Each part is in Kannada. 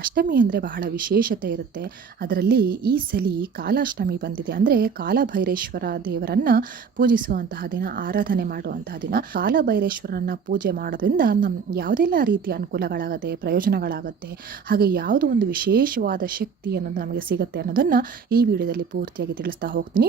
ಅಷ್ಟಮಿ ಅಂದರೆ ಬಹಳ ವಿಶೇಷತೆ ಇರುತ್ತೆ. ಅದರಲ್ಲಿ ಈ ಸಲಿ ಕಾಲಾಷ್ಟಮಿ ಬಂದಿದೆ. ಅಂದರೆ ಕಾಲಭೈರೇಶ್ವರ ದೇವರನ್ನು ಪೂಜಿಸುವಂತಹ ದಿನ, ಆರಾಧನೆ ಮಾಡುವಂತಹ ದಿನ. ಕಾಲಭೈರೇಶ್ವರನ ಪೂಜೆ ಮಾಡೋದ್ರಿಂದ ಯಾವುದೆಲ್ಲ ರೀತಿಯ ಅನುಕೂಲಗಳಾಗುತ್ತೆ, ಪ್ರಯೋಜನಗಳಾಗುತ್ತೆ, ಹಾಗೆ ಯಾವುದು ಒಂದು ವಿಶೇಷವಾದ ಶಕ್ತಿ ಅನ್ನೋದು ನಮಗೆ ಸಿಗುತ್ತೆ ಅನ್ನೋದನ್ನು ಈ ವಿಡಿಯೋದಲ್ಲಿ ಪೂರ್ತಿಯಾಗಿ ತಿಳಿಸ್ತಾ ಹೋಗ್ತೀನಿ.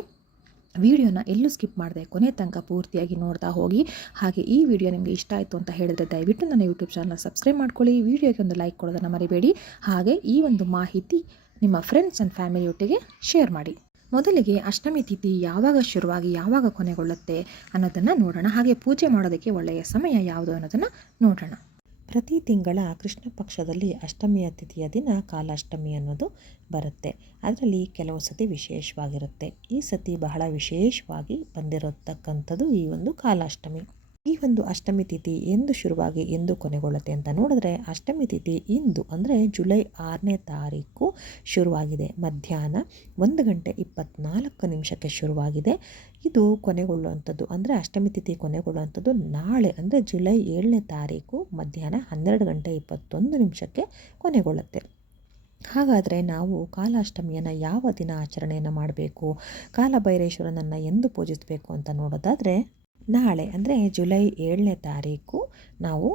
ವಿಡಿಯೋನ ಎಲ್ಲೂ ಸ್ಕಿಪ್ ಮಾಡದೆ ಕೊನೆ ತನಕ ಪೂರ್ತಿಯಾಗಿ ನೋಡ್ತಾ ಹೋಗಿ. ಹಾಗೆ ಈ ವಿಡಿಯೋ ನಿಮಗೆ ಇಷ್ಟ ಆಯಿತು ಅಂತ ಹೇಳಿದರೆ ದಯವಿಟ್ಟು ನನ್ನ ಯೂಟ್ಯೂಬ್ ಚಾನಲ್ ಸಬ್ಸ್ಕ್ರೈಬ್ ಮಾಡ್ಕೊಳ್ಳಿ, ವಿಡಿಯೋಗೆ ಒಂದು ಲೈಕ್ ಕೊಡೋದನ್ನು ಮರಿಬೇಡಿ. ಹಾಗೆ ಈ ಒಂದು ಮಾಹಿತಿ ನಿಮ್ಮ ಫ್ರೆಂಡ್ಸ್ ಆ್ಯಂಡ್ ಫ್ಯಾಮಿಲಿಯೊಟ್ಟಿಗೆ ಶೇರ್ ಮಾಡಿ. ಮೊದಲಿಗೆ ಅಷ್ಟಮಿ ತಿಥಿ ಯಾವಾಗ ಶುರುವಾಗಿ ಯಾವಾಗ ಕೊನೆಗೊಳ್ಳುತ್ತೆ ಅನ್ನೋದನ್ನು ನೋಡೋಣ. ಹಾಗೆ ಪೂಜೆ ಮಾಡೋದಕ್ಕೆ ಒಳ್ಳೆಯ ಸಮಯ ಯಾವುದು ಅನ್ನೋದನ್ನು ನೋಡೋಣ. ಪ್ರತಿ ತಿಂಗಳ ಕೃಷ್ಣ ಪಕ್ಷದಲ್ಲಿ ಅಷ್ಟಮಿಯ ತಿಥಿಯ ದಿನ ಕಾಲಾಷ್ಟಮಿ ಅನ್ನೋದು ಬರುತ್ತೆ. ಅದರಲ್ಲಿ ಕೆಲವು ಸತಿ ವಿಶೇಷವಾಗಿರುತ್ತೆ. ಈ ಸತಿ ಬಹಳ ವಿಶೇಷವಾಗಿ ಬಂದಿರತಕ್ಕಂಥದ್ದು ಈ ಒಂದು ಕಾಲಾಷ್ಟಮಿ. ಈ ಒಂದು ಅಷ್ಟಮಿ ತಿಥಿ ಎಂದು ಶುರುವಾಗಿ ಎಂದು ಕೊನೆಗೊಳ್ಳುತ್ತೆ ಅಂತ ನೋಡಿದ್ರೆ, ಅಷ್ಟಮಿ ತಿಥಿ ಇಂದು ಅಂದರೆ ಜುಲೈ 6ನೇ ತಾರೀಕು ಶುರುವಾಗಿದೆ. ಮಧ್ಯಾಹ್ನ 1:24 ಶುರುವಾಗಿದೆ. ಇದು ಕೊನೆಗೊಳ್ಳುವಂಥದ್ದು ಅಂದರೆ ಅಷ್ಟಮಿ ತಿಥಿ ಕೊನೆಗೊಳ್ಳುವಂಥದ್ದು ನಾಳೆ ಅಂದರೆ ಜುಲೈ 7ನೇ ತಾರೀಕು ಮಧ್ಯಾಹ್ನ 12:21 ಕೊನೆಗೊಳ್ಳುತ್ತೆ. ಹಾಗಾದರೆ ನಾವು ಕಾಲಾಷ್ಟಮಿಯನ್ನು ಯಾವ ದಿನ ಆಚರಣೆಯನ್ನು ಮಾಡಬೇಕು, ಕಾಲಭೈರೇಶ್ವರನನ್ನು ಎಂದು ಪೂಜಿಸಬೇಕು ಅಂತ ನೋಡೋದಾದರೆ, ನಾಳೆ ಅಂದರೆ ಜುಲೈ 7ನೇ ತಾರೀಕು ನಾವು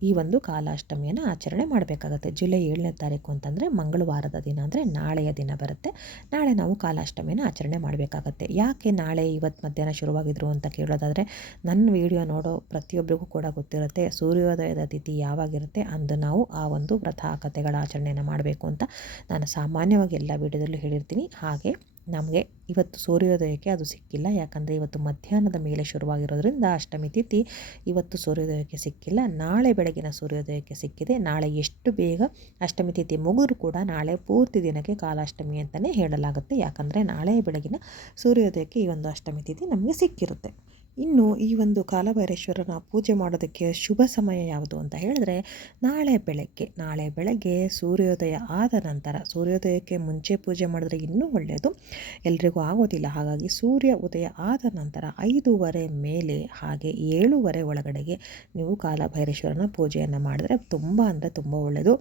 ಈ ಒಂದು ಕಾಲಾಷ್ಟಮಿಯನ್ನು ಆಚರಣೆ ಮಾಡಬೇಕಾಗತ್ತೆ. ಜುಲೈ 7ನೇ ತಾರೀಕು ಅಂತಂದರೆ ಮಂಗಳವಾರದ ದಿನ, ಅಂದರೆ ನಾಳೆಯ ದಿನ ಬರುತ್ತೆ. ನಾಳೆ ನಾವು ಕಾಲಾಷ್ಟಮಿಯನ್ನು ಆಚರಣೆ ಮಾಡಬೇಕಾಗತ್ತೆ. ಯಾಕೆ ನಾಳೆ ಇವತ್ತು ಮಧ್ಯಾಹ್ನ ಶುರುವಾಗಿದ್ರು ಅಂತ ಕೇಳೋದಾದರೆ, ನನ್ನ ವಿಡಿಯೋ ನೋಡೋ ಪ್ರತಿಯೊಬ್ಬರಿಗೂ ಕೂಡ ಗೊತ್ತಿರುತ್ತೆ ಸೂರ್ಯೋದಯದ ತಿಥಿ ಯಾವಾಗಿರುತ್ತೆ ಅಂದು ನಾವು ಆ ಒಂದು ವ್ರತ ಕಥೆಗಳ ಆಚರಣೆಯನ್ನು ಮಾಡಬೇಕು ಅಂತ ನಾನು ಸಾಮಾನ್ಯವಾಗಿ ಎಲ್ಲ ವಿಡಿಯೋದಲ್ಲೂ ಹೇಳಿರ್ತೀನಿ. ಹಾಗೆ ನಮಗೆ ಇವತ್ತು ಸೂರ್ಯೋದಯಕ್ಕೆ ಅದು ಸಿಕ್ಕಿಲ್ಲ, ಯಾಕಂದರೆ ಇವತ್ತು ಮಧ್ಯಾಹ್ನದ ಮೇಲೆ ಶುರುವಾಗಿರೋದ್ರಿಂದ ಅಷ್ಟಮಿ ತಿಥಿ ಇವತ್ತು ಸೂರ್ಯೋದಯಕ್ಕೆ ಸಿಕ್ಕಿಲ್ಲ. ನಾಳೆ ಬೆಳಗಿನ ಸೂರ್ಯೋದಯಕ್ಕೆ ಸಿಕ್ಕಿದೆ. ನಾಳೆ ಎಷ್ಟು ಬೇಗ ಅಷ್ಟಮಿ ತಿಥಿ ಮುಗಿದ್ರೂ ಕೂಡ ನಾಳೆ ಪೂರ್ತಿ ದಿನಕ್ಕೆ ಕಾಲಾಷ್ಟಮಿ ಅಂತಲೇ ಹೇಳಲಾಗುತ್ತೆ, ಯಾಕಂದರೆ ನಾಳೆ ಬೆಳಗಿನ ಸೂರ್ಯೋದಯಕ್ಕೆ ಈ ಒಂದು ಅಷ್ಟಮಿ ತಿಥಿ ನಮಗೆ ಸಿಕ್ಕಿರುತ್ತೆ. ಇನ್ನು ಈ ಒಂದು ಕಾಲಭೈರೇಶ್ವರನ ಪೂಜೆ ಮಾಡೋದಕ್ಕೆ ಶುಭ ಸಮಯ ಯಾವುದು ಅಂತ ಹೇಳಿದ್ರೆ, ನಾಳೆ ಬೆಳಗ್ಗೆ ಸೂರ್ಯೋದಯ ಆದ ನಂತರ, ಸೂರ್ಯೋದಯಕ್ಕೆ ಮುಂಚೆ ಪೂಜೆ ಮಾಡಿದ್ರೆ ಇನ್ನೂ ಒಳ್ಳೆಯದು, ಎಲ್ರಿಗೂ ಆಗೋದಿಲ್ಲ. ಹಾಗಾಗಿ ಸೂರ್ಯ ಉದಯ ಆದ ನಂತರ 5:15 ಮೇಲೆ ಹಾಗೆ 7:15 ಒಳಗಡೆಗೆ ನೀವು ಕಾಲಭೈರೇಶ್ವರನ ಪೂಜೆಯನ್ನು ಮಾಡಿದ್ರೆ ತುಂಬ ಅಂದರೆ ತುಂಬ ಒಳ್ಳೆಯದು.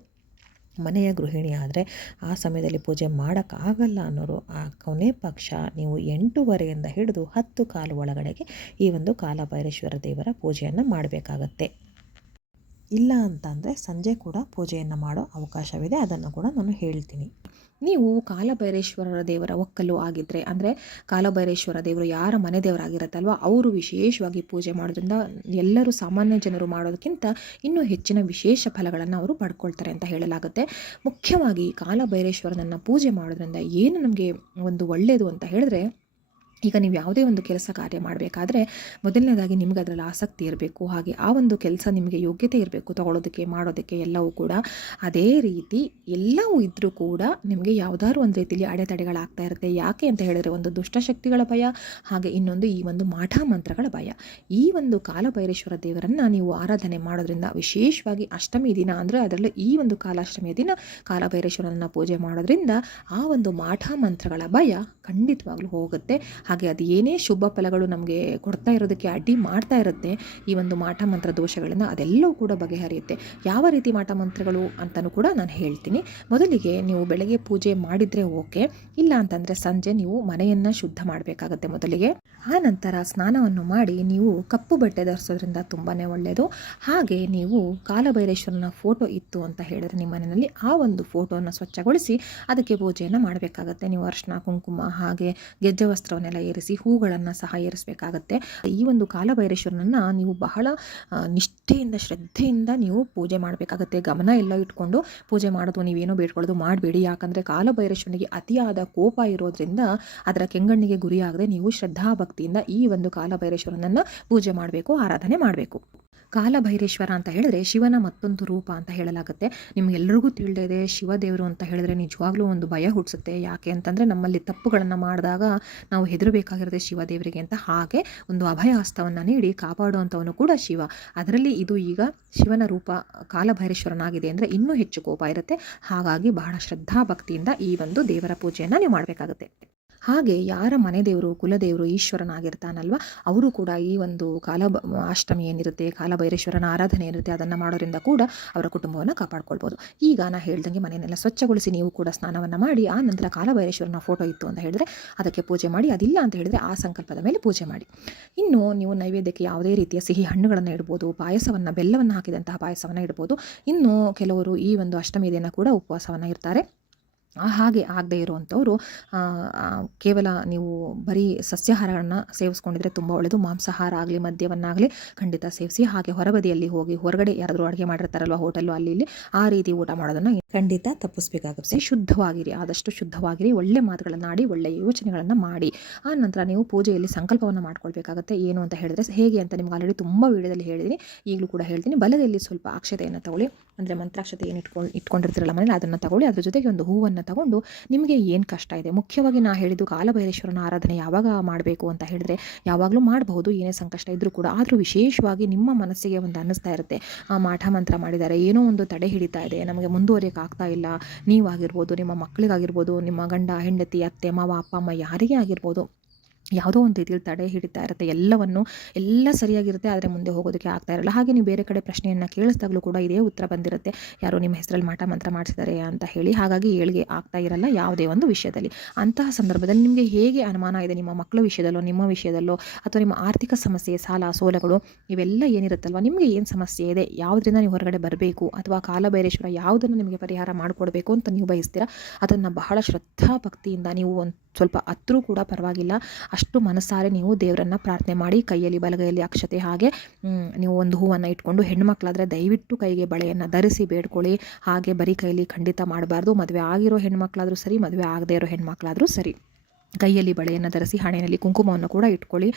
ಮನೆಯ ಗೃಹಿಣಿ ಆದರೆ ಆ ಸಮಯದಲ್ಲಿ ಪೂಜೆ ಮಾಡೋಕ್ಕಾಗಲ್ಲ ಅನ್ನೋರು ಆ ಕೊನೆ ಪಕ್ಷ ನೀವು 8:15 ಹಿಡಿದು 10:15 ಒಳಗಡೆಗೆ ಈ ಒಂದು ಕಾಲಭೈರೇಶ್ವರ ದೇವರ ಪೂಜೆಯನ್ನು ಮಾಡಬೇಕಾಗತ್ತೆ. ಇಲ್ಲ ಅಂತಂದರೆ ಸಂಜೆ ಕೂಡ ಪೂಜೆಯನ್ನು ಮಾಡೋ ಅವಕಾಶವಿದೆ, ಅದನ್ನು ಕೂಡ ನಾನು ಹೇಳ್ತೀನಿ. ನೀವು ಕಾಲಭೈರೇಶ್ವರ ದೇವರ ಒಕ್ಕಲು ಆಗಿದ್ದರೆ, ಅಂದರೆ ಕಾಲಭೈರೇಶ್ವರ ದೇವರು ಯಾರ ಮನೆ ದೇವರಾಗಿರುತ್ತಲ್ವ ಅವರು ವಿಶೇಷವಾಗಿ ಪೂಜೆ ಮಾಡೋದ್ರಿಂದ ಎಲ್ಲರೂ ಸಾಮಾನ್ಯ ಜನರು ಮಾಡೋದಕ್ಕಿಂತ ಇನ್ನೂ ಹೆಚ್ಚಿನ ವಿಶೇಷ ಫಲಗಳನ್ನು ಅವರು ಪಡ್ಕೊಳ್ತಾರೆ ಅಂತ ಹೇಳಲಾಗುತ್ತೆ. ಮುಖ್ಯವಾಗಿ ಕಾಲಭೈರೇಶ್ವರನನ್ನು ಪೂಜೆ ಮಾಡೋದ್ರಿಂದ ಏನು ನಮಗೆ ಒಂದು ಒಳ್ಳೆಯದು ಅಂತ ಹೇಳಿದ್ರೆ, ಈಗ ನೀವು ಯಾವುದೇ ಒಂದು ಕೆಲಸ ಕಾರ್ಯ ಮಾಡಬೇಕಾದ್ರೆ ಮೊದಲನೇದಾಗಿ ನಿಮ್ಗೆ ಅದರಲ್ಲಿ ಆಸಕ್ತಿ ಇರಬೇಕು, ಹಾಗೆ ಆ ಒಂದು ಕೆಲಸ ನಿಮಗೆ ಯೋಗ್ಯತೆ ಇರಬೇಕು, ತಗೊಳ್ಳೋದಕ್ಕೆ ಮಾಡೋದಕ್ಕೆ ಎಲ್ಲವೂ ಕೂಡ. ಅದೇ ರೀತಿ ಎಲ್ಲವೂ ಇದ್ದರೂ ಕೂಡ ನಿಮಗೆ ಯಾವುದಾದ್ರು ಒಂದು ರೀತಿಯಲ್ಲಿ ಅಡೆತಡೆಗಳಾಗ್ತಾ ಇರುತ್ತೆ. ಯಾಕೆ ಅಂತ ಹೇಳಿದ್ರೆ, ಒಂದು ದುಷ್ಟಶಕ್ತಿಗಳ ಭಯ, ಹಾಗೆ ಇನ್ನೊಂದು ಈ ಒಂದು ಮಾಠ ಮಂತ್ರಗಳ ಭಯ. ಈ ಒಂದು ಕಾಲಭೈರೇಶ್ವರ ದೇವರನ್ನು ನೀವು ಆರಾಧನೆ ಮಾಡೋದ್ರಿಂದ, ವಿಶೇಷವಾಗಿ ಅಷ್ಟಮಿ ದಿನ ಅಂದರೆ ಅದರಲ್ಲೂ ಈ ಒಂದು ಕಾಲಾಷ್ಟಮಿಯ ದಿನ ಕಾಲಭೈರೇಶ್ವರನನ್ನು ಪೂಜೆ ಮಾಡೋದ್ರಿಂದ ಆ ಒಂದು ಮಾಠ ಮಂತ್ರಗಳ ಭಯ ಖಂಡಿತವಾಗ್ಲೂ ಹೋಗುತ್ತೆ. ಹಾಗೆ ಅದು ಏನೇ ಶುಭ ಫಲಗಳು ನಮಗೆ ಕೊಡ್ತಾ ಇರೋದಕ್ಕೆ ಅಡ್ಡಿ ಮಾಡ್ತಾ ಇರುತ್ತೆ, ಈ ಒಂದು ಮಾಟ ಮಂತ್ರ ದೋಷಗಳಿಂದ ಅದೆಲ್ಲವೂ ಕೂಡ ಬಗೆಹರಿಯುತ್ತೆ. ಯಾವ ರೀತಿ ಮಾಟ ಮಂತ್ರಗಳು ಅಂತಲೂ ಕೂಡ ನಾನು ಹೇಳ್ತೀನಿ. ಮೊದಲಿಗೆ ನೀವು ಬೆಳಗ್ಗೆ ಪೂಜೆ ಮಾಡಿದರೆ ಓಕೆ, ಇಲ್ಲ ಅಂತಂದರೆ ಸಂಜೆ ನೀವು ಮನೆಯನ್ನು ಶುದ್ಧ ಮಾಡಬೇಕಾಗತ್ತೆ ಮೊದಲಿಗೆ. ಆ ನಂತರ ಸ್ನಾನವನ್ನು ಮಾಡಿ ನೀವು ಕಪ್ಪು ಬಟ್ಟೆ ಧರಿಸೋದ್ರಿಂದ ತುಂಬಾ ಒಳ್ಳೆಯದು. ಹಾಗೆ ನೀವು ಕಾಲಭೈರೇಶ್ವರನ ಫೋಟೋ ಇತ್ತು ಅಂತ ಹೇಳಿದ್ರೆ ನಿಮ್ಮ ಮನೆಯಲ್ಲಿ ಆ ಒಂದು ಫೋಟೋನ ಸ್ವಚ್ಛಗೊಳಿಸಿ ಅದಕ್ಕೆ ಪೂಜೆಯನ್ನು ಮಾಡಬೇಕಾಗತ್ತೆ. ನೀವು ಅರಿಶಿನ, ಕುಂಕುಮ ಹಾಗೆ ಗೆಜ್ಜೆ ವಸ್ತ್ರವನ್ನೆಲ್ಲ ಏರಿಸಿ ಹೂಗಳನ್ನು ಸಹ ಏರಿಸಬೇಕಾಗತ್ತೆ. ಈ ಒಂದು ಕಾಲಭೈರೇಶ್ವರನನ್ನು ನೀವು ಬಹಳ ನಿಷ್ಠೆಯಿಂದ ಶ್ರದ್ಧೆಯಿಂದ ನೀವು ಪೂಜೆ ಮಾಡಬೇಕಾಗತ್ತೆ. ಗಮನ ಎಲ್ಲ ಇಟ್ಕೊಂಡು ಪೂಜೆ ಮಾಡೋದು, ನೀವೇನೋ ಬೇಡ್ಕೊಳ್ಳೋದು ಮಾಡಬೇಡಿ. ಯಾಕಂದರೆ ಕಾಲಭೈರೇಶ್ವರನಿಗೆ ಅತಿಯಾದ ಕೋಪ ಇರೋದ್ರಿಂದ ಅದರ ಕೆಂಗಣ್ಣಿಗೆ ಗುರಿಯಾಗದೆ ನೀವು ಶ್ರದ್ಧಾ ಭಕ್ತಿಯಿಂದ ಈ ಒಂದು ಕಾಲಭೈರೇಶ್ವರನನ್ನು ಪೂಜೆ ಮಾಡಬೇಕು, ಆರಾಧನೆ ಮಾಡಬೇಕು. ಕಾಲಭೈರೇಶ್ವರ ಅಂತ ಹೇಳಿದ್ರೆ ಶಿವನ ಮತ್ತೊಂದು ರೂಪ ಅಂತ ಹೇಳಲಾಗುತ್ತೆ. ನಿಮಗೆಲ್ಲರಿಗೂ ತಿಳಿದಿದೆ, ಶಿವದೇವರು ಅಂತ ಹೇಳಿದ್ರೆ ನಿಜವಾಗ್ಲೂ ಒಂದು ಭಯ ಹುಟ್ಟಿಸುತ್ತೆ. ಯಾಕೆ ಅಂತಂದರೆ ನಮ್ಮಲ್ಲಿ ತಪ್ಪುಗಳನ್ನು ಮಾಡಿದಾಗ ನಾವು ಹೆದರಬೇಕಾಗಿರುತ್ತೆ ಶಿವದೇವರಿಗೆ ಅಂತ. ಹಾಗೆ ಒಂದು ಅಭಯ ಹಸ್ತವನ್ನು ನೀಡಿ ಕಾಪಾಡುವಂಥವನು ಕೂಡ ಶಿವ. ಅದರಲ್ಲಿ ಇದು ಈಗ ಶಿವನ ರೂಪ ಕಾಲಭೈರೇಶ್ವರನಾಗಿದೆ ಅಂದರೆ ಇನ್ನೂ ಹೆಚ್ಚು ಕೋಪ ಇರುತ್ತೆ. ಹಾಗಾಗಿ ಬಹಳ ಶ್ರದ್ಧಾ ಭಕ್ತಿಯಿಂದ ಈ ಒಂದು ದೇವರ ಪೂಜೆಯನ್ನು ನೀವು ಮಾಡಬೇಕಾಗುತ್ತೆ. ಹಾಗೆ ಯಾರ ಮನೆ ದೇವರು ಕುಲದೇವರು ಈಶ್ವರನಾಗಿರ್ತಾನಲ್ವ ಅವರು ಕೂಡ ಈ ಒಂದು ಅಷ್ಟಮಿ ಏನಿರುತ್ತೆ, ಕಾಲಭೈರೇಶ್ವರನ ಆರಾಧನೆ ಏನಿರುತ್ತೆ ಅದನ್ನು ಮಾಡೋದ್ರಿಂದ ಕೂಡ ಅವರ ಕುಟುಂಬವನ್ನು ಕಾಪಾಡ್ಕೊಳ್ಬೋದು. ಈಗ ನಾ ಹೇಳ್ದಂಗೆ ಮನೆಯನ್ನೆಲ್ಲ ಸ್ವಚ್ಛಗೊಳಿಸಿ ನೀವು ಕೂಡ ಸ್ನಾನವನ್ನು ಮಾಡಿ ಆ ನಂತರ ಕಾಲಭೈರೇಶ್ವರನ ಫೋಟೋ ಇತ್ತು ಅಂತ ಹೇಳಿದ್ರೆ ಅದಕ್ಕೆ ಪೂಜೆ ಮಾಡಿ, ಅದಿಲ್ಲ ಅಂತ ಹೇಳಿದರೆ ಆ ಸಂಕಲ್ಪದ ಮೇಲೆ ಪೂಜೆ ಮಾಡಿ. ಇನ್ನು ನೀವು ನೈವೇದ್ಯಕ್ಕೆ ಯಾವುದೇ ರೀತಿಯ ಸಿಹಿ ಹಣ್ಣುಗಳನ್ನು ಇಡ್ಬೋದು, ಪಾಯಸವನ್ನು, ಬೆಲ್ಲವನ್ನು ಹಾಕಿದಂತಹ ಪಾಯಸವನ್ನು ಇಡ್ಬೋದು. ಇನ್ನು ಕೆಲವರು ಈ ಒಂದು ಅಷ್ಟಮಿ ದಿನ ಕೂಡ ಉಪವಾಸವನ್ನು ಇರ್ತಾರೆ. ಹಾಗೆ ಆಗದೇ ಇರುವಂಥವರು ಕೇವಲ ನೀವು ಬರೀ ಸಸ್ಯಾಹಾರಗಳನ್ನು ಸೇವಿಸ್ಕೊಂಡಿದ್ರೆ ತುಂಬ ಒಳ್ಳೆಯದು. ಮಾಂಸಾಹಾರ ಆಗಲಿ ಮದ್ಯವನ್ನಾಗಲಿ ಖಂಡಿತ ಸೇವಿಸಿ. ಹಾಗೆ ಹೊರಬದಿಯಲ್ಲಿ ಹೋಗಿ ಹೊರಗಡೆ ಯಾರಾದರೂ ಅಡುಗೆ ಮಾಡಿರ್ತಾರಲ್ವ ಹೋಟೆಲ್ಲು ಅಲ್ಲಿ ಇಲ್ಲಿ ಆ ರೀತಿ ಊಟ ಮಾಡೋದನ್ನು ಖಂಡಿತ ತಪ್ಪಿಸ್ಬೇಕಾಗುತ್ತೆ. ಶುದ್ಧವಾಗಿರಿ, ಆದಷ್ಟು ಶುದ್ಧವಾಗಿರಿ, ಒಳ್ಳೆ ಮಾತುಗಳನ್ನು ಆಡಿ ಒಳ್ಳೆಯ ಯೋಚನೆಗಳನ್ನು ಮಾಡಿ. ಆ ನಂತರ ನೀವು ಪೂಜೆಯಲ್ಲಿ ಸಂಕಲ್ಪವನ್ನು ಮಾಡ್ಕೊಳ್ಬೇಕಾಗುತ್ತೆ. ಏನು ಅಂತ ಹೇಳಿದ್ರೆ ಹೇಗೆ ಅಂತ ನಿಮ್ಗೆ ಆಲ್ರೆಡಿ ತುಂಬ ವಿಡಿಯೋದಲ್ಲಿ ಹೇಳಿದ್ದೀನಿ, ಈಗಲೂ ಕೂಡ ಹೇಳ್ತೀನಿ. ಬಲದಲ್ಲಿ ಸ್ವಲ್ಪ ಅಕ್ಷತೆಯನ್ನು ತಗೊಳ್ಳಿ, ಅಂದರೆ ಮಂತ್ರಾಕ್ಷತೆ ಏನು ಇಟ್ಕೊಂಡಿರ್ತೀರಲ್ಲ ಮನೇಲಿ ಅದನ್ನು ತಗೊಳ್ಳಿ. ಅದ್ರ ಜೊತೆಗೆ ಒಂದು ಹೂವನ್ನು ತಗೊಂಡು ನಿಮಗೆ ಏನು ಕಷ್ಟ ಇದೆ, ಮುಖ್ಯವಾಗಿ ನಾ ಹೇಳಿದ್ದು ಕಾಲಭೈರೇಶ್ವರನ ಆರಾಧನೆ ಯಾವಾಗ ಮಾಡಬೇಕು ಅಂತ ಹೇಳಿದ್ರೆ ಯಾವಾಗಲೂ ಮಾಡಬಹುದು, ಏನೇ ಸಂಕಷ್ಟ ಇದ್ದರೂ ಕೂಡ. ಆದರೂ ವಿಶೇಷವಾಗಿ ನಿಮ್ಮ ಮನಸ್ಸಿಗೆ ಒಂದು ಅನ್ನಿಸ್ತಾ ಇರುತ್ತೆ, ಮಾಠ ಮಂತ್ರ ಮಾಡಿದ್ದಾರೆ, ಏನೋ ಒಂದು ತಡೆ ಹಿಡಿತಾ ಇದೆ, ನಮಗೆ ಮುಂದುವರಿಯೋಕೆ ಆಗ್ತಾ ಇಲ್ಲ. ನೀವಾಗಿರ್ಬೋದು, ನಿಮ್ಮ ಮಕ್ಕಳಿಗಾಗಿರ್ಬೋದು, ನಿಮ್ಮ ಗಂಡ ಹೆಂಡತಿ ಅತ್ತೆ ಮಾವ ಅಪ್ಪ ಅಮ್ಮ ಯಾರಿಗೇ ಆಗಿರ್ಬೋದು, ಯಾವುದೋ ಒಂದು ರೀತಿಯಲ್ಲಿ ತಡೆ ಹಿಡಿತಾ ಇರುತ್ತೆ. ಎಲ್ಲ ಸರಿಯಾಗಿರುತ್ತೆ, ಆದರೆ ಮುಂದೆ ಹೋಗೋದಕ್ಕೆ ಆಗ್ತಾ ಇರಲ್ಲ. ಹಾಗೆ ನೀವು ಬೇರೆ ಕಡೆ ಪ್ರಶ್ನೆಯನ್ನು ಕೇಳಿಸಿದಾಗಲೂ ಕೂಡ ಇದೇ ಉತ್ತರ ಬಂದಿರುತ್ತೆ, ಯಾರೋ ನಿಮ್ಮ ಹೆಸರಲ್ಲಿ ಮಾಟ ಮಂತ್ರ ಮಾಡಿಸಿದ್ದಾರೆ ಅಂತ ಹೇಳಿ. ಹಾಗಾಗಿ ಏಳಿಗೆ ಆಗ್ತಾ ಇರಲ್ಲ ಯಾವುದೇ ಒಂದು ವಿಷಯದಲ್ಲಿ. ಅಂತಹ ಸಂದರ್ಭದಲ್ಲಿ ನಿಮಗೆ ಹೇಗೆ ಅನುಮಾನ ಇದೆ, ನಿಮ್ಮ ಮಕ್ಕಳ ವಿಷಯದಲ್ಲೋ ನಿಮ್ಮ ವಿಷಯದಲ್ಲೋ ಅಥವಾ ನಿಮ್ಮ ಆರ್ಥಿಕ ಸಮಸ್ಯೆ, ಸಾಲ ಸೋಲಗಳು ಇವೆಲ್ಲ ಏನಿರುತ್ತಲ್ವ, ನಿಮಗೆ ಏನು ಸಮಸ್ಯೆ ಇದೆ, ಯಾವುದರಿಂದ ನೀವು ಹೊರಗಡೆ ಬರಬೇಕು ಅಥವಾ ಕಾಲಭೈರೇಶ್ವರ ಯಾವುದನ್ನು ನಿಮಗೆ ಪರಿಹಾರ ಮಾಡಿಕೊಡ್ಬೇಕು ಅಂತ ನೀವು ಬಯಸ್ತೀರಾ, ಅದನ್ನು ಬಹಳ ಶ್ರದ್ಧಾ ಭಕ್ತಿಯಿಂದ ನೀವು ಒಂದು ಸ್ವಲ್ಪ ಹತ್ತರೂ ಕೂಡ ಪರವಾಗಿಲ್ಲ, ಅಷ್ಟು ಮನಸ್ಸಾರೆ ನೀವು ದೇವರನ್ನು ಪ್ರಾರ್ಥನೆ ಮಾಡಿ. ಕೈಯಲ್ಲಿ ಬಲಗೈಯಲ್ಲಿ ಅಕ್ಷತೆ, ಹಾಗೆ ನೀವು ಒಂದು ಹೂವನ್ನು ಇಟ್ಕೊಂಡು, ಹೆಣ್ಮಕ್ಳಾದರೆ ದಯವಿಟ್ಟು ಕೈಗೆ ಬಳೆಯನ್ನು ಧರಿಸಿ ಬೇಡ್ಕೊಳ್ಳಿ. ಹಾಗೆ ಬರೀ ಕೈಯಲ್ಲಿ ಖಂಡಿತ ಮಾಡಬಾರ್ದು. ಮದುವೆ ಆಗಿರೋ ಹೆಣ್ಮಕ್ಳಾದರೂ ಸರಿ, ಮದುವೆ ಆಗದೇ ಇರೋ ಹೆಣ್ಮಕ್ಳಾದರೂ ಸರಿ, ಕೈಯಲ್ಲಿ ಬಳೆಯನ್ನು ಧರಿಸಿ ಹಣೆಯಲ್ಲಿ ಕುಂಕುಮವನ್ನು ಕೂಡ ಇಟ್ಕೊಳ್ಳಿ.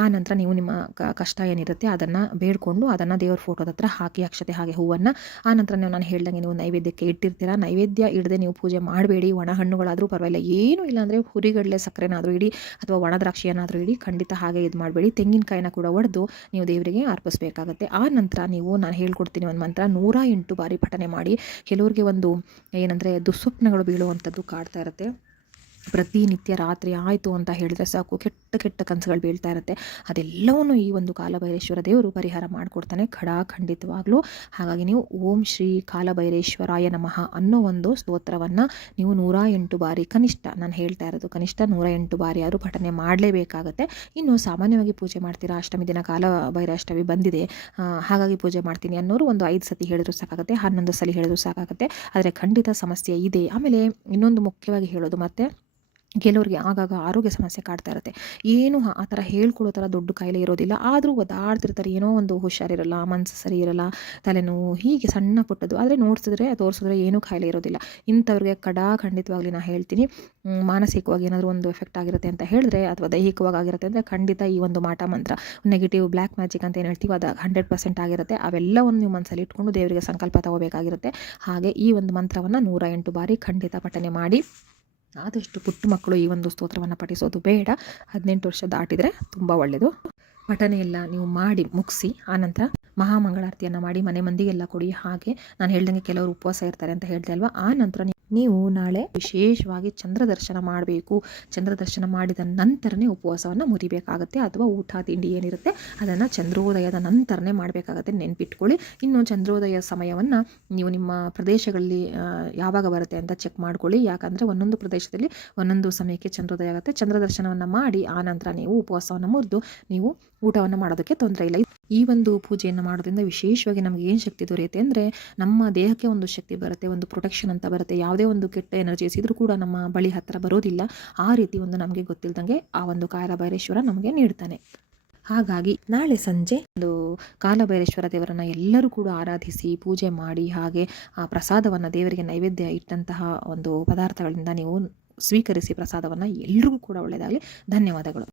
ಆ ನಂತರ ನೀವು ನಿಮ್ಮ ಕಷ್ಟ ಏನಿರುತ್ತೆ ಅದನ್ನು ಬೇಡ್ಕೊಂಡು ಅದನ್ನು ದೇವ್ರ ಫೋಟೋದ ಹತ್ರ ಹಾಕಿ ಅಕ್ಷತೆ ಹಾಗೆ ಹೂವನ್ನು. ಆ ನಂತರ ನಾನು ಹೇಳ್ದಂಗೆ ನೀವು ನೈವೇದ್ಯಕ್ಕೆ ಇಟ್ಟಿರ್ತೀರ, ನೈವೇದ್ಯ ಇಡದೆ ನೀವು ಪೂಜೆ ಮಾಡಬೇಡಿ. ಒಣ ಹಣ್ಣುಗಳಾದರೂ ಪರವಾಗಿಲ್ಲ, ಏನೂ ಇಲ್ಲಾಂದರೆ ಹುರಿಗಡಲೆ ಸಕ್ಕರೆನಾದರೂ ಇಡಿ ಅಥವಾ ಒಣ ದ್ರಾಕ್ಷಿಯನ್ನಾದರೂ ಇಡಿ, ಖಂಡಿತ ಹಾಗೆ ಇದು ಮಾಡಬೇಡಿ. ತೆಂಗಿನಕಾಯಿನ ಕೂಡ ಒಡೆದು ನೀವು ದೇವರಿಗೆ ಅರ್ಪಿಸಬೇಕಾಗತ್ತೆ. ಆ ನಂತರ ನಾನು ಹೇಳ್ಕೊಡ್ತೀನಿ ಒಂದು ಮಂತ್ರ 108 ಬಾರಿ ಪಠನೆ ಮಾಡಿ. ಕೆಲವರಿಗೆ ಒಂದು ಏನಂದರೆ ದುಸ್ವಪ್ನಗಳು ಬೀಳುವಂಥದ್ದು ಕಾಡ್ತಾ ಇರುತ್ತೆ. ಪ್ರತಿನಿತ್ಯ ರಾತ್ರಿ ಆಯಿತು ಅಂತ ಹೇಳಿದ್ರೆ ಸಾಕು ಕೆಟ್ಟ ಕೆಟ್ಟ ಕನಸುಗಳು ಬೀಳ್ತಾ ಇರುತ್ತೆ. ಅದೆಲ್ಲವನ್ನೂ ಈ ಒಂದು ಕಾಲಭೈರೇಶ್ವರ ದೇವರು ಪರಿಹಾರ ಮಾಡಿಕೊಡ್ತಾನೆ ಖಂಡಿತವಾಗ್ಲೂ. ಹಾಗಾಗಿ ನೀವು ಓಂ ಶ್ರೀ ಕಾಲಭೈರೇಶ್ವರಾಯ ನಮಃ ಅನ್ನೋ ಒಂದು ಸ್ತೋತ್ರವನ್ನು ನೀವು 108 ಬಾರಿ ಕನಿಷ್ಠ, ನಾನು ಹೇಳ್ತಾ ಇರೋದು ಕನಿಷ್ಠ 108 ಬಾರಿ ಆದರೂ ಪಠನೆ ಮಾಡಲೇಬೇಕಾಗತ್ತೆ. ಇನ್ನು ಸಾಮಾನ್ಯವಾಗಿ ಪೂಜೆ ಮಾಡ್ತೀರಾ, ಅಷ್ಟಮಿ ದಿನ ಕಾಲಭೈರಾಷ್ಟಮಿ ಬಂದಿದೆ ಹಾಗಾಗಿ ಪೂಜೆ ಮಾಡ್ತೀನಿ ಅನ್ನೋರು ಒಂದು 5 ಸತಿ ಹೇಳಿದ್ರು ಸಾಕಾಗುತ್ತೆ, 11 ಸಲ ಹೇಳಿದ್ರು ಸಾಕಾಗುತ್ತೆ. ಆದರೆ ಖಂಡಿತ ಸಮಸ್ಯೆ ಇದೆ. ಆಮೇಲೆ ಇನ್ನೊಂದು ಮುಖ್ಯವಾಗಿ ಹೇಳೋದು, ಮತ್ತೆ ಕೆಲವರಿಗೆ ಆಗಾಗ ಆರೋಗ್ಯ ಸಮಸ್ಯೆ ಕಾಡ್ತಾ ಇರುತ್ತೆ. ಏನು ಆ ಥರ ಹೇಳ್ಕೊಳ್ಳೋ ಥರ ದೊಡ್ಡ ಕಾಯಿಲೆ ಇರೋದಿಲ್ಲ, ಆದರೂ ಒದ್ದಾಡ್ತಿರ್ತಾರೆ, ಏನೋ ಒಂದು ಹುಷಾರಿರಲ್ಲ, ಮನಸ್ಸು ಸರಿ ಇರಲ್ಲ, ತಲೆನೋವು, ಹೀಗೆ ಸಣ್ಣ ಪುಟ್ಟದ್ದು. ಆದರೆ ತೋರಿಸಿದ್ರೆ ಏನೂ ಕಾಯಿಲೆ ಇರೋದಿಲ್ಲ. ಇಂಥವ್ರಿಗೆ ಖಂಡಿತವಾಗ್ಲಿ ನಾನು ಹೇಳ್ತೀನಿ, ಮಾನಸಿಕವಾಗಿ ಏನಾದರೂ ಒಂದು ಎಫೆಕ್ಟ್ ಆಗಿರುತ್ತೆ ಅಂತ ಹೇಳಿದ್ರೆ ಅಥವಾ ದೈಹಿಕವಾಗಿ ಆಗಿರುತ್ತೆ ಅಂದರೆ ಖಂಡಿತ ಈ ಒಂದು ಮಾಟ ಮಂತ್ರ, ನೆಗೆಟಿವ್ ಬ್ಲ್ಯಾಕ್ ಮ್ಯಾಜಿಕ್ ಅಂತ ಏನು ಹೇಳ್ತೀವಿ ಅದು 100% ಆಗಿರುತ್ತೆ. ಅವೆಲ್ಲವನ್ನು ನೀವು ಮನಸ್ಸಲ್ಲಿ ಇಟ್ಕೊಂಡು ದೇವರಿಗೆ ಸಂಕಲ್ಪ ತಗೋಬೇಕಾಗಿರುತ್ತೆ. ಹಾಗೆ ಈ ಒಂದು ಮಂತ್ರವನ್ನು 108 ಬಾರಿ ಖಂಡಿತ ಪಠನೆ ಮಾಡಿ. ಆದಷ್ಟು ಪುಟ್ಟ ಮಕ್ಕಳು ಈ ಒಂದು ಸ್ತೋತ್ರವನ್ನು ಪಠಿಸೋದು ಬೇಡ, 18 ವರ್ಷ ದಾಟಿದರೆ ತುಂಬ ಒಳ್ಳೆಯದು. ಪಠನೆ ಎಲ್ಲ ನೀವು ಮಾಡಿ ಮುಗಿಸಿ ಆನಂತರ ಮಹಾಮಂಗಳಾರತಿಯನ್ನು ಮಾಡಿ ಮನೆ ಮಂದಿಗೆಲ್ಲ ಕೊಡಿ. ಹಾಗೆ ನಾನು ಹೇಳ್ದಂಗೆ ಕೆಲವರು ಉಪವಾಸ ಇರ್ತಾರೆ ಅಂತ ಹೇಳ್ದೆ ಅಲ್ವಾ, ಆ ನಂತರ ನೀವು ನಾಳೆ ವಿಶೇಷವಾಗಿ ಚಂದ್ರ ದರ್ಶನ ಮಾಡಬೇಕು. ಚಂದ್ರ ದರ್ಶನ ಮಾಡಿದ ನಂತರನೇ ಉಪವಾಸವನ್ನು ಮುರಿಬೇಕಾಗತ್ತೆ, ಅಥವಾ ಊಟ ತಿಂಡಿ ಏನಿರುತ್ತೆ ಅದನ್ನು ಚಂದ್ರೋದಯದ ನಂತರನೇ ಮಾಡಬೇಕಾಗತ್ತೆ, ನೆನ್ಪಿಟ್ಕೊಳ್ಳಿ. ಇನ್ನು ಚಂದ್ರೋದಯ ಸಮಯವನ್ನು ನೀವು ನಿಮ್ಮ ಪ್ರದೇಶಗಳಲ್ಲಿ ಯಾವಾಗ ಬರುತ್ತೆ ಅಂತ ಚೆಕ್ ಮಾಡ್ಕೊಳ್ಳಿ. ಯಾಕಂದರೆ ಒಂದೊಂದು ಪ್ರದೇಶದಲ್ಲಿ ಒಂದೊಂದು ಸಮಯಕ್ಕೆ ಚಂದ್ರೋದಯ ಆಗುತ್ತೆ. ಚಂದ್ರ ದರ್ಶನವನ್ನು ಮಾಡಿ ಆ ನಂತರ ನೀವು ಉಪವಾಸವನ್ನು ಮುರಿದು ನೀವು ಊಟವನ್ನು ಮಾಡೋದಕ್ಕೆ ತೊಂದರೆ ಇಲ್ಲ. ಈ ಒಂದು ಪೂಜೆಯನ್ನು ಮಾಡೋದ್ರಿಂದ ವಿಶೇಷವಾಗಿ ನಮಗೆ ಏನು ಶಕ್ತಿ ದೊರೆಯುತ್ತೆ ಅಂದರೆ ನಮ್ಮ ದೇಹಕ್ಕೆ ಒಂದು ಶಕ್ತಿ ಬರುತ್ತೆ, ಒಂದು ಪ್ರೊಟೆಕ್ಷನ್ ಅಂತ ಬರುತ್ತೆ. ಯಾವುದೇ ಒಂದು ಕೆಟ್ಟ ಎನರ್ಜೀಸ್ ಇದ್ರೂ ಕೂಡ ನಮ್ಮ ಬಳಿ ಹತ್ತಿರ ಬರೋದಿಲ್ಲ. ಆ ರೀತಿ ಒಂದು ನಮಗೆ ಗೊತ್ತಿಲ್ದಂಗೆ ಆ ಒಂದು ಕಾಲಭೈರೇಶ್ವರ ನಮಗೆ ನೀಡ್ತಾನೆ. ಹಾಗಾಗಿ ನಾಳೆ ಸಂಜೆ ಒಂದು ಕಾಲಭೈರೇಶ್ವರ ದೇವರನ್ನು ಎಲ್ಲರೂ ಕೂಡ ಆರಾಧಿಸಿ ಪೂಜೆ ಮಾಡಿ, ಹಾಗೆ ಆ ಪ್ರಸಾದವನ್ನು ದೇವರಿಗೆ ನೈವೇದ್ಯ ಇಟ್ಟಂತಹ ಒಂದು ಪದಾರ್ಥಗಳಿಂದ ನೀವು ಸ್ವೀಕರಿಸಿ ಪ್ರಸಾದವನ್ನು. ಎಲ್ರಿಗೂ ಕೂಡ ಒಳ್ಳೆಯದಾಗಲಿ. ಧನ್ಯವಾದಗಳು.